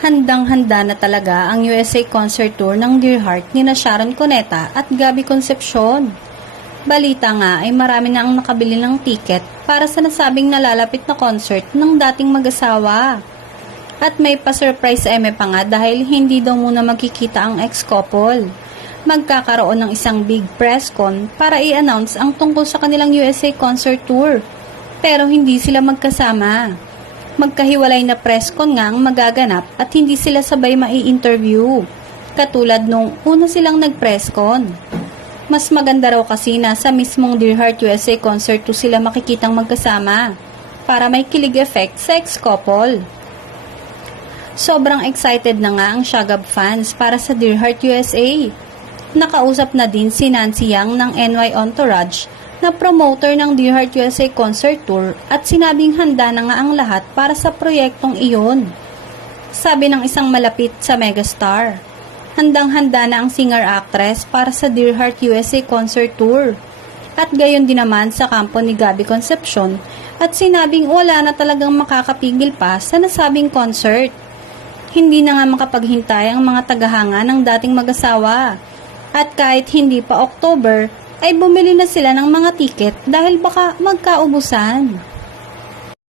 Handang-handa na talaga ang USA concert tour ng Dear Heart ni Sharon Cuneta at Gabby Concepcion. Balita nga ay marami na ang nakabili ng tiket para sa nasabing nalalapit na concert ng dating mag-asawa. At may pa-surprise eme pa nga dahil hindi daw muna magkikita ang ex-couple. Magkakaroon ng isang big press con para i-announce ang tungkol sa kanilang USA concert tour. Pero hindi sila magkasama. Magkahiwalay na press con nga ang magaganap at hindi sila sabay mai-interview. Katulad nung una silang nag-press con. Mas maganda raw kasi na sa mismong Dear Heart USA concert to sila makikitang magkasama para may kilig effect sa ex-couple. Sobrang excited na nga ang Shagab fans para sa Dear Heart USA. Nakausap na din si Nancy Yang ng NY Entourage na promoter ng Dear Heart USA concert tour at sinabing handa na nga ang lahat para sa proyektong iyon. Sabi ng isang malapit sa megastar, handang-handa na ang singer-actress para sa Dear Heart USA concert tour. At gayon din naman sa kampo ni Gabby Concepcion at sinabing wala na talagang makakapigil pa sa nasabing concert. Hindi na nga makapaghintay ang mga tagahanga ng dating mag-asawa. At kahit hindi pa October, ay bumili na sila ng mga tiket dahil baka magkaubusan.